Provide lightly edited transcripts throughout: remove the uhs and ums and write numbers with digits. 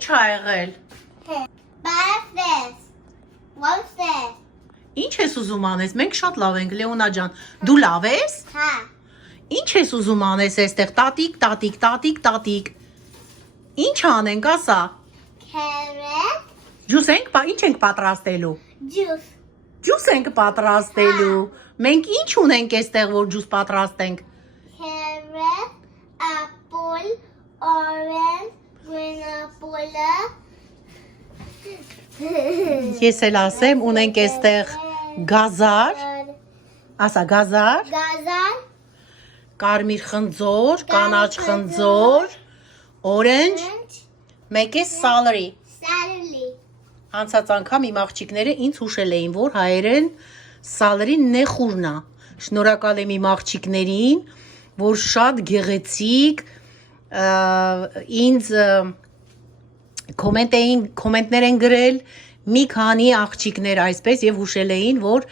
Ինչ ա եղել։ Բարևձեզ։ Ո՞նց ես։ Ինչ ես ուզում անես։ Մենք շատ լավ ենք, Լեոնա ջան։ Դու լավ ես։ Հա։ Ինչ ես ուզում անես այստեղ։ Տատիկ, տատիկ, տատիկ, տատիկ։ Ինչ անենք, ասա։ Քերետ։ Ջուս ենք, ինչ ենք պատրաստելու։ Ջուս։ Ջուս ենք պատրաստելու։ Մենք ինչ ունենք այստեղ, որ ջուս պատրաստենք։ Քերետ, ապple, orange, green apple-ը։ Ես էլ ասեմ, ունենք այստեղ գազար, ասա գազար, Գազար, կարմիր խնձոր, կանաչ խնձոր, օրենջ, մեկ է սալրի։ սալլի։ Անցած անգամ իմ աղջիկները ինձ հուշել էին, որ հայերեն սալրի նեխուրն է։ Շնորհակալ եմ իմ աղջիկներին, որ շատ գեղեցիկ ինձ կոմենտներ են գրել մի քանի աղջիկներ այսպես եւ հուշել էին, որ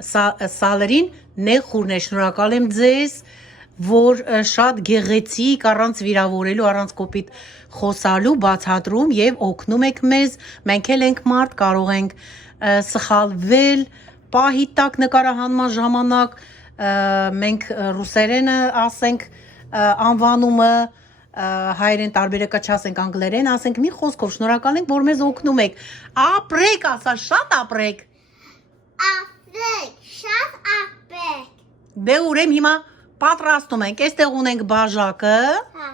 սալերին նեխուրն է։ Շնորհակալ եմ ձեզ, որ շատ գեղեցիկ առանց վիրավորելու, առանց կոպիտ խոսալու բացատրում եւ օգնում եք մեզ։ Մենք էլ ենք մարդ, կարող ենք սխալվել պահի տակ նկարահանման ժամանակ, մենք ռուսերենը ասենք անվանումը, հայերեն տարբերակը չասենք, անգլերեն ասենք, մի խոսքով շնորհակալ ենք, որ մեզ օգնում եք։ Ապրեք, ասա, շատ ապրեք։ Ապրեք, շատ ապրեք։ Դե ուրեմն հիմա պատրաստում ենք, այստեղ ունենք բաժակը։ Հա։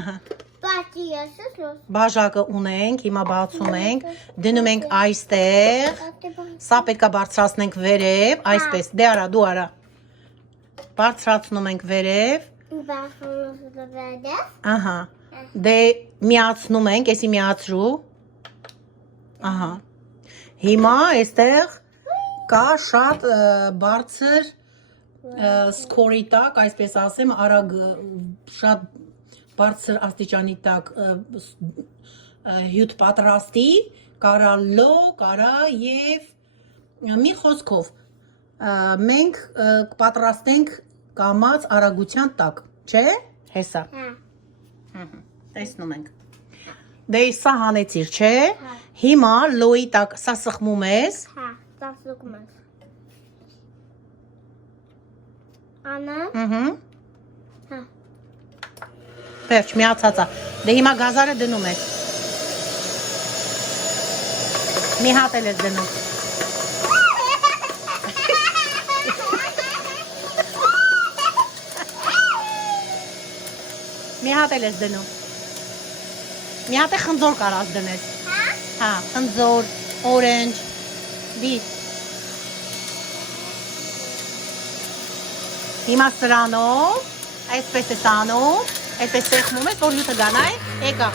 Ահա։ Բացի ես լոս։ Բաժակը ունենք, հիմա բացում ենք, դնում ենք այստեղ, սա պետքա բարձրացնենք վերև, այսպես, դե արա, դու արա, բարձրացնում ենք վերև, ահա, դե միացնում ենք, եսի միացրու, ահա, հիմա այստեղ կա շատ բարձր սկորի տակ, այսպես ասեմ, արագ շատ բարձր աստիճանի տակ հյութ պատրաստի, կարա լո, կարա եւ մի խոսքով մենք կպատրաստենք կամած արագության տակ, չէ՞, հեսա։ Տեսնում ենք։ Դե սա հանեցիր, չէ՞։ Հիմա լոյի տակ սա սխմում ես։ Հա, ծածկում ես։ Անա։ Ահա։ Հա։ Վերջ, միացած է։ Դե հիմա գազարը դնում ես։ Մի հատ էլ ես դնում։ Մի հատ էլ ես դնում։ Մի հատ է խնձոր կարաս դնես։ Հա, խնձոր, օրենջ, դի։ Հիմա սրանով, այսպես ես անում, այսպես սեղմում ես, որ հյութը գանա է, եկա։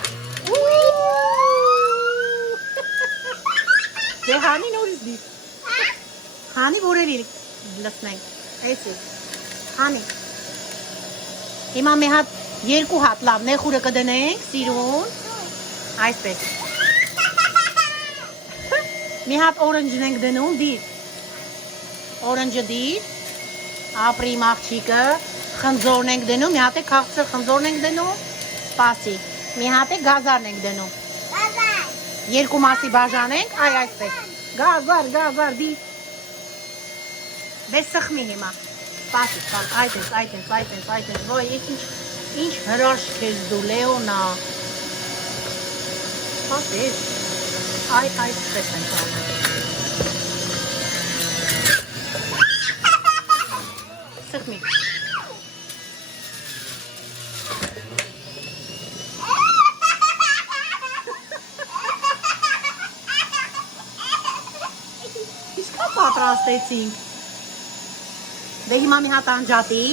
Դե հանի նորից դի։ Հանի որերի լսնենք, էսի, հանի։ Հիմա մի հատ, երկու հատ լավ, նեխուրը կդնենք, սիրուն, այսպես։ Մի հատ օրենջն ենք դնում, դիր։ Օրենջը դիր, ապրի իմ աղջիկը, խնձորն ենք դնում, մի հատ է քաղցր խնձորն ենք դնում, սպասի, մի հատ է գազարն ենք դնում։ Գազար։ Երկու մասի բաժանենք, այ այսպես, գազար, դի։ Դե սխմի հիմա, սպասի, այդպես, ոյ, ինչ հրաշք ես դու, Լեոնա։ Սպասես, այսպես ենք անում։ Սխմի։ Իսկա պատրաստեցինք։ Դե հիմա մի հատ անջատի,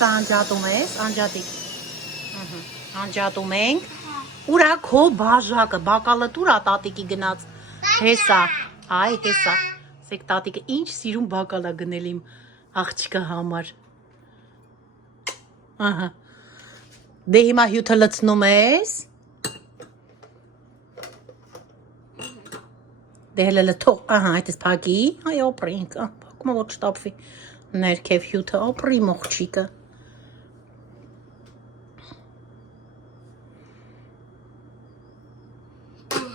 սա անջատում ես, անջատի, անջատում ենք, ուրա քո բաժակը, բակալը տուրա տատիկի գնաց, հեսա, այ հեսա, սեք տատիկը ինչ սիրում բակալա գնել իմ աղջիկը համար, դե հիմա հյութը լցնում ես, դե հելը լթող, այդպես պակի, այ օպրինք, պակումը որ չտապվի, ներքև հյութը, ապրի մողջիկը,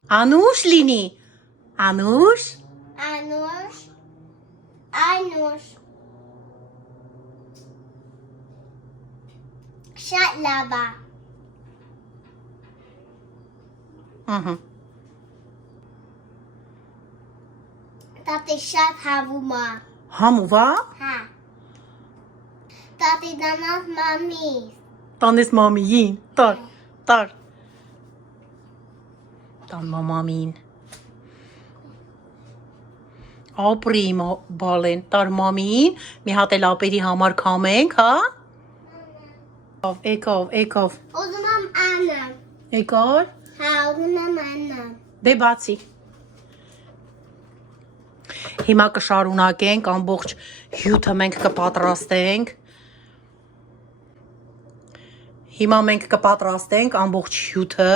Անուշ լինի։ Անուշ։ Anush. Anush. Shatlaba. Ահա։ Tati shat havuma. Համուվա։ Ha. Tati danas mami. Տանես մամիին։ Տար։ Տան մամամին։ Ապրիմո բալեն տար մամիին, մի հատ էլ ապերի համար քամենք, հա։ Եկավ։ Ozumam anam. Եկար։ Ha, ozumam anam. Դե բացի։ Հիմա կշարունակենք ամբողջ հյութը մենք կպատրաստենք։ Հիմա մենք կպատրաստենք ամբողջ հյութը,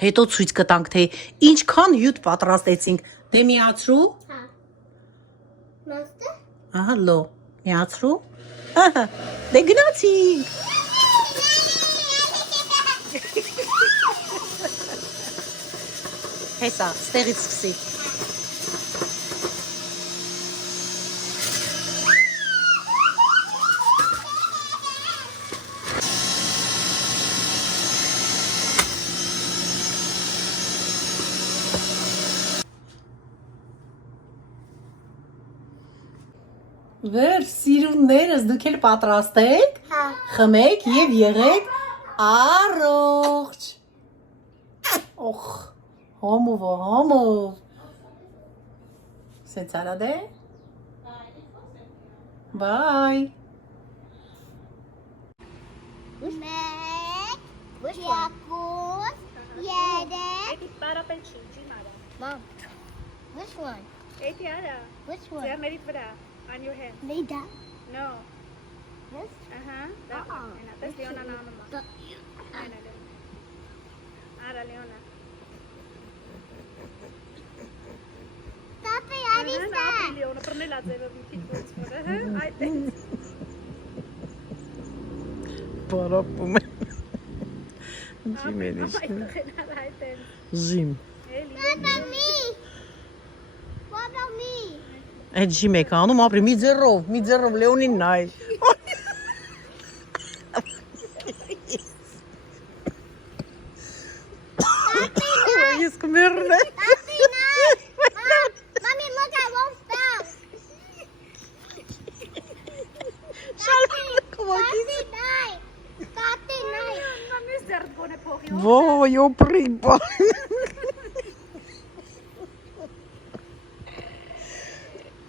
հետո ցույց կտանք, թե ինչքան հյութ պատրաստեցինք։ Դե միացրու։ Ha. Master? Ահա լո, միացրու։ Ահա, դե գնացինք։ Հեսա, ստեղից սկսի։ Վեր սիրուններս դուք էլ պատրաստեք, Ha. խմեք եւ եղեք առողջ։ Օխ, համով։ Սենց արա դե։ Բայ։ Mek. Yakut. Yedek. Mom. Which one? Which one? On your hand. Lida. No. This? That Uh-uh. one. And that's Leona Nanama. Ara Leona. Papi, Leona, per me la zero di pitbull. I think. Բարապում եմ։ Ջիմ էլ I think. Ջիմ։ What about me? What about me? Այդ ջիմ եք անում, ապրի մի ձեռով Լեոնին նայ։ Ես կմեռնե։ Papi, no! Mom, Mommy, look, I won't fall. Papi, night. Papi, night. I'm Mr. Gonna poke you. Ոյ, օպրի բա։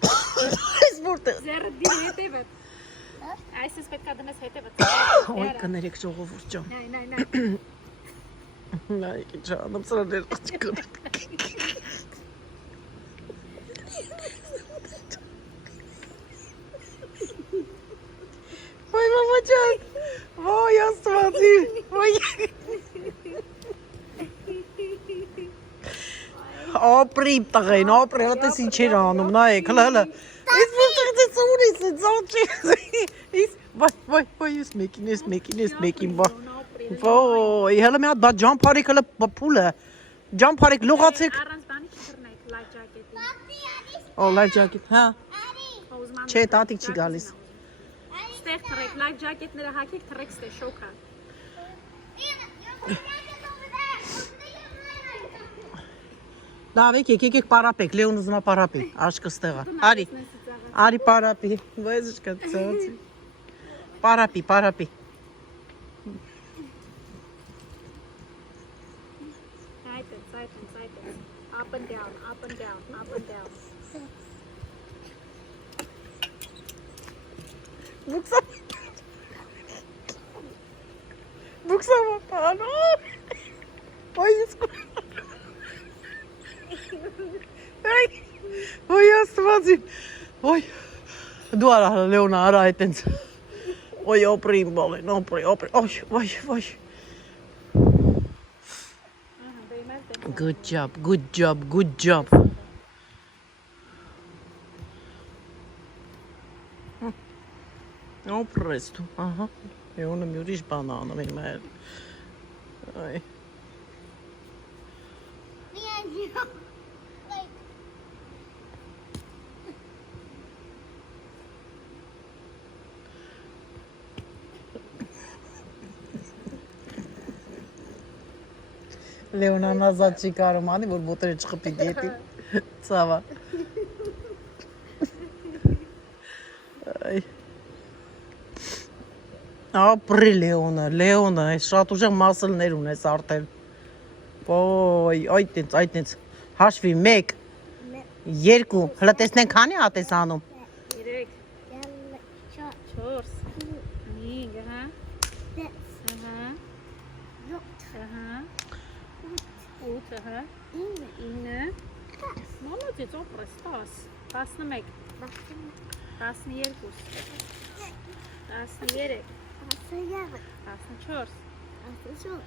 Այս որտեղ։ Zer di hetevet. Ai se spet kadınız hetevet. Ոյ, կներեք ժողովուրդ ջան։ Nay. Նայեք ջանım սրաներ կծկր։ Ոյ մամա ջան։ Ոյ աստվածի։ Ոյ։ Ապրի տղեն, ապրի, հատես ինչ էր անում, նայեք, հլը։ Այս որտեղ դե ծուրիս է, ծաչի։ Ոյ, ես մեկին, բա։ Ոյ, հələ մի հատ բա ջամփ արեք, հələ փուլը։ Ջամփ արեք, լողացեք։ Aranz bani çıtırnak light jacket. Papi, Addis, Ո, լայ ջակետ, հա։ Addis. O zaman Չէ, տատիկ չի գալիս։ Steh trek light jacketleri hakik trek ste şoka. Anna, your jacket over there. Over there. Լավ, եկեք պարապեք, Լեոն ուզում է պարապի, աշկը ստեղա։ Արի պարապի, վայզը չկացած։ Պարապի։ Seiten. Up and down. Բուքսամա պանո։ Ոյ, Ոյ, աստվածի։ Ոյ, դու արա, Լեոնա, արա այտենց։ Ոյ, օպրին բալեն, օպրի։ Ոյ։ Good job. Օպրես դու, ահա։ Լեոնը մի ուրիշ բան անում իմ հետ։ Այ։ Me and Լեոնան ազատ չի կարում անի, որ մոտերը չխփի դիետի։ Ցավա։ Այ։ Ապրի Լեոնը, այս շատ ուժեղ մասլներ ունես արդեն։ Ոյ, այդտենց։ Հաշվի 1 2, հլը տեսնենք քանի հատ ես անում։ 3 4 5 ահա ահա 8 ահա 9 Молодец, опрես 10 11 12 13 14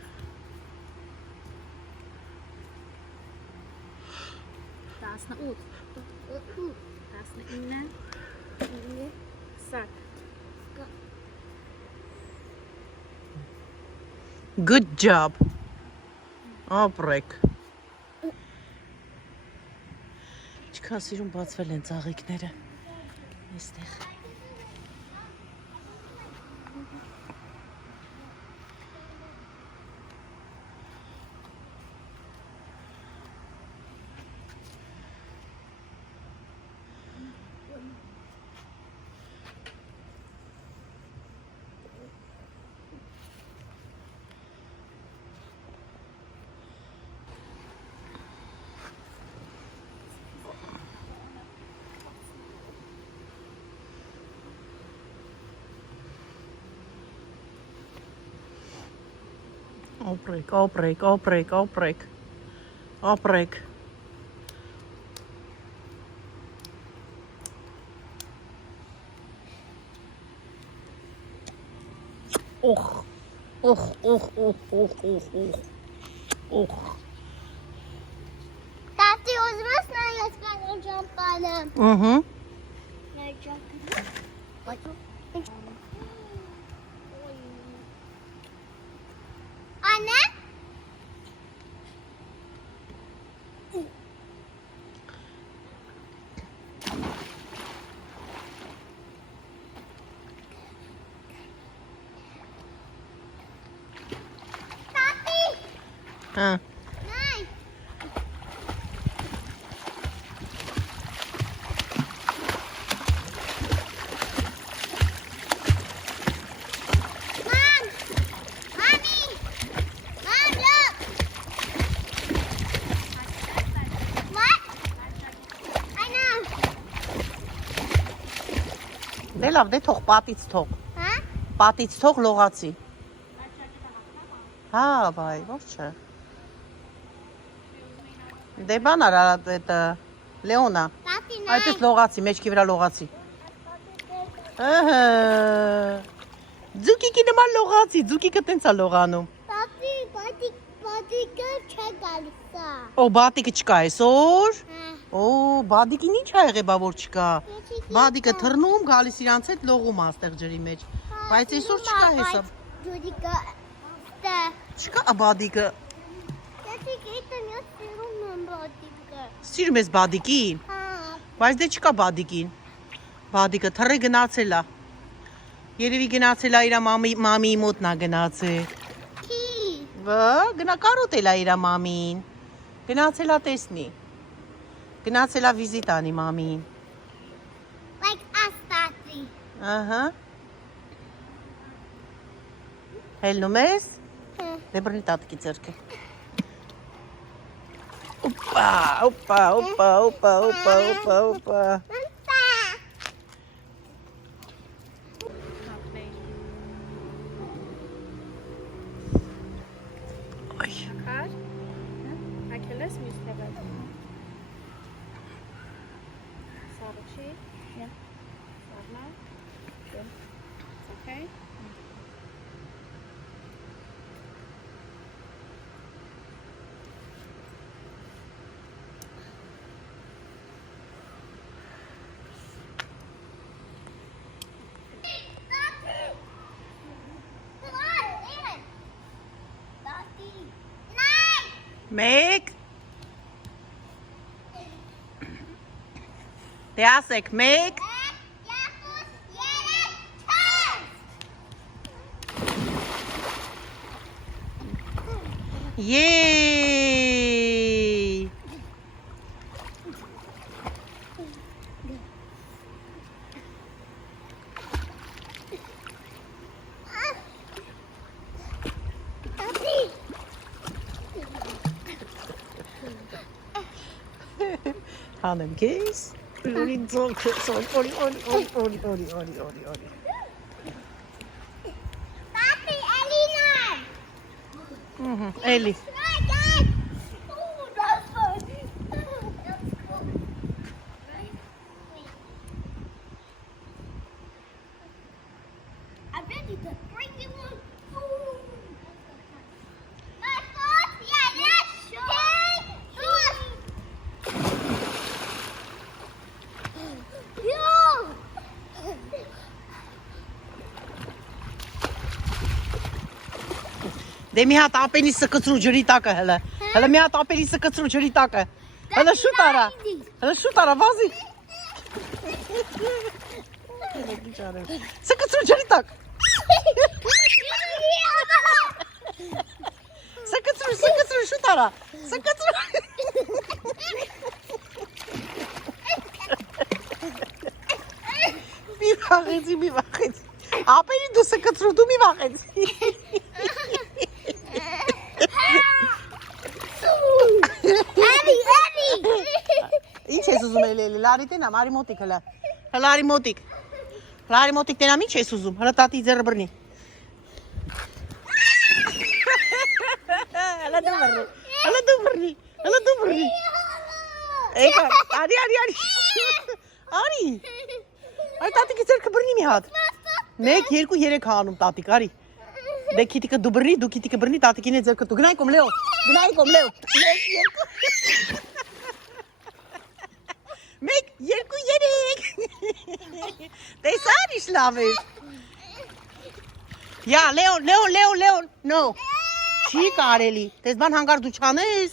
Good job. Ապրեք։ Ինչքան սիրուն բացվել են ծաղիկները։ Այստեղ։ Ապրեք։ Օխ։ Tati, uzi mas naies pentru jumpană. Anne? Tati! Հա։ Nai! Mom! Mommy! Mom, look! What? I know. Դե լավ, դե թող պատից թող։ Huh? Պատից թող լողացի։ Հա, բայ, ոչ չէ։ Դե բան արա այդ Լեոնա։ Tati, Այդպես լողացի, մեջքի վրա լողացի։ Ահա։ Ձուկիկի նման լողացի, ձուկիկը տենց է լողանում։ Tati, բադիկը չէ գալիս է։ Օ, բադիկը չկա այսօր։ Հա։ Օ, բադիկին ինչ ա եղել, բա որ չկա։ Բադիկը թռնում, գալիս իրանց հետ լողում աստեղ ջրի մեջ։ Բայց այսօր չկա հեսա։ Ջուրիկը ստե։ Չկա բադիկը։ Tati, գիտեմ, ես սիրում եմ բադիկը։ Սիրում ես բադիկին։ Հա։ Բայց դե չկա բադիկին։ Բադիկը թռի գնացել է։ Երևի գնացել է իր մամիի մոտնա գնացել։ Քի։ Վա, գնա կարոտել է իր մամին։ Գնացել է տեսնի։ Գնացել է վիզիտ անի մամին։ Like us, Tati. Ահա։ Հելնում ես։ Հա։ Դե բռնի տատկի ձեռքը։ Օպա։ Այ, Kar. Ակելես մյուս տվել։ Սառչի։ Սառնա։ Okay. Մեկ։ Դե ասեք, մեկ։ Եեեե Հանեմ քեզ։ Լուրի ձոքը, օրի։ Papi, Elena. Էլի։ Right, Dad. Oh, that's fun. That's cool. Right? I'm ready to bring you one. My foot? Yeah, that's sure. Yo! Դե մի հատ ապենի սկծրու ջրի տակը հələ։ Հələ մի հատ ապենի սկծրու ջրի տակը։ Հələ շուտ արա։ Հələ շուտ արա, վազի։ Սկծրու ջրի տակ։ Սկծրու շուտ արա։ Սկծրու։ Մի վախեցի։ Ապենի դու սկծրու դու մի վախեցի։ Ինչ ես ուզում էլի, լարի տենամ, արի մոտիկ հլա, հլարի մոտիկ տենամ, ինչ ես ուզում, հլա տատի ձերը բրնի, հլա դու բրնի, էկա, արի, արի, տատիկի ձերքը բրնի մի հատ, 1, 2, 3 հանում տատիկ, արի, դե քիտիկը դու բրնի, դու քիտիկը բրնի, տատիկին է ձերքը դու, գնայքում լեո, 1, 2, 3 Տեսար ինչ լավ է Յա, Լեոն, no Չի կարելի Տես բան հանգար դու չանես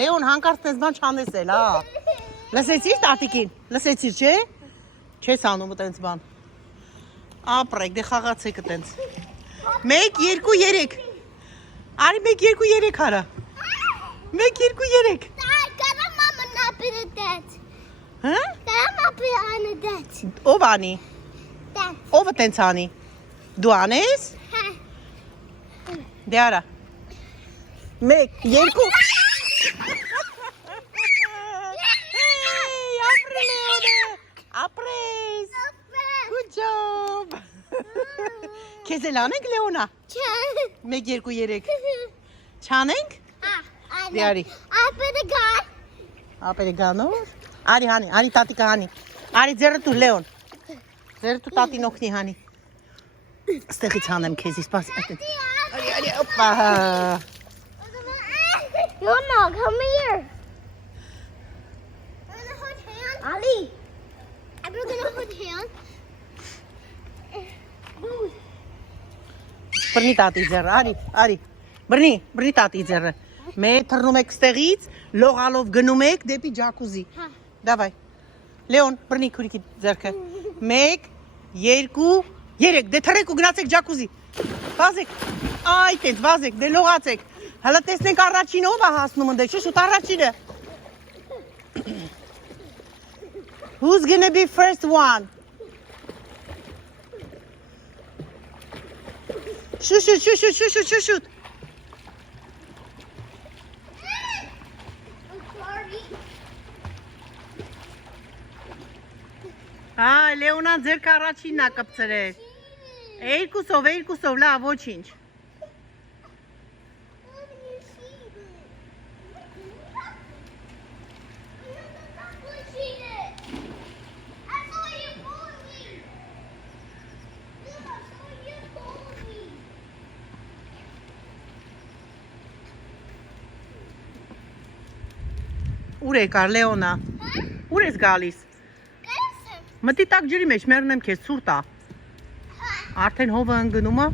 Լեոն հանգար տես բան չանես էլ, հա Լսեցիր տատիկին, լսեցիր, չէ Չես անում տենց բան Ապրեք, դե խաղացեք տենց 1, 2, 3 Արի 1, 2, 3 արա 1, 2, 3 Հա? Ով անի? Ովը տենց անի? Դու անես? Դե արա 1, 2 Ապրես Good job Քեզ էլ անենք Լեոնա 1, 2, 3 Չանենք? Դե արի Ապերը գանոր Արի հանի, արի տատիկը հանի Արի ձերը տու Լեոն Ձերը տու տատին օգնի հանի Ստեղից հանեմ քեզի սպաս Արի, օպա Yona, come here. I'm gonna hold hands. Ali. I'm gonna hold hands. Բրնի տատի ձերը, արի Բրնի տատի ձերը Մեր թռնում եք ստեղից, լողալով գնում եք դեպի ջակուզի Դավայ Լեոն, բրնի քուրիկի ձերքը 1, 2, 3 Դե թռեք ու գնացեք ջակուզի Վազեք, այ տենց վազեք, դե լողացեք Հլա տեսնենք առաջինը ով է հասնում ընդե, շուտ առաջինը Who's gonna be first one? Շուտ Այ, Լեոնան ձերքը առաջինն է կպցրել Երկուսով, լավ, ոչինչ Ուր եկար, Լեոնա, ուր ես գալիս Մտի տակ ջրի մեջ, մերնեմ քեզ, ցուրտ է Արդեն հովը ընգնում է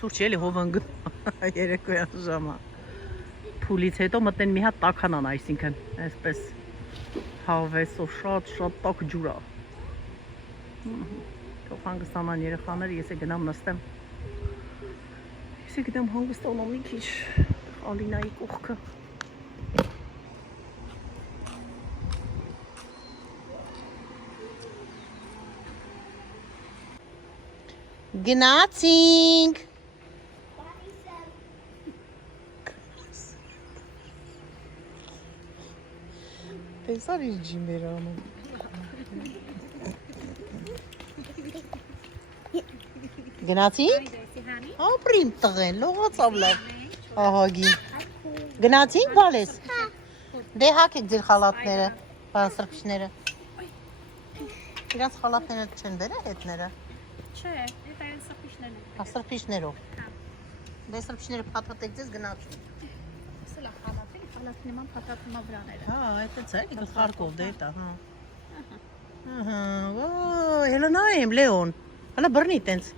Ցուրտ չի էլի հովը ընգնում Երեկոյան ժամը Փուլից հետո մտնեն մի հատ տաքանան, այսինքն այսպես հավեսով շատ տաք ջուր է Թող հանգստանան երեխաները, ես գնամ նստեմ Ես գնամ հանգստանամ մի քիչ Ալինայի կողքը Գնացինք տեսար իր ջիմերը անում։ Գնացի։ Ապրիմ տղեն, լողացավ լավ։ Ահագին։ Գնացինք բալես։ Դե հակեք ձեր խալատները, սրբիչները։ Իրանց խալատները չեն բերել հետները։ Չէ, դա այն սրբիչներն են։ Սրբիչներով։ Դե սրբիչները փաթաթեք ձեզ գնացու։ Սա խալաթի նման փաթաթումա վրաները։ Հա, այդպես է, գլխարկով դե դա, հա։ Ահա, ոյ, հələ նայեմ Լեոն։ Հələ բռնի տենց։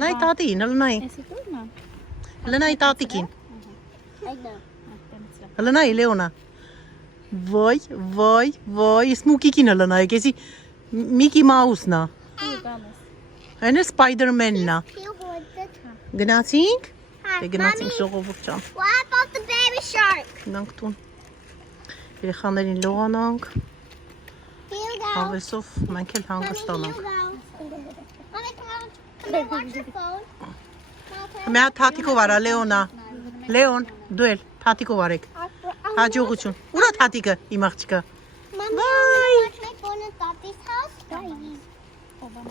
Նայ տատին, հələ նայ։ Էսի դուրն է։ Հələ նայ տատիկին։ Այդա։ Հələ նայ Լեոնա։ Ոյ, ոյ, ոյ, Սմուկիկին հələ նայ, քեսի Միկի Մաուսն է։ Այն է Սպայդերմենն է։ Feel good. Գնացինք։ Hi, Դե գնացինք ժողովուրդ ջան։ What about the baby shark? Գնանք տուն։ Երեխաներին լողանանք, Here you go. հավեսով մենք էլ հանգստանանք։ Mommy, come on, watch your phone. Մի հատ թաթիկով արա Լեոնա։ Լեոն, դու էլ թաթիկով արեք։ Հաջողություն։ Ուրա թաթիկը իմ աղջիկը։ Mommy, I watch my phone at Tati's house. Bye.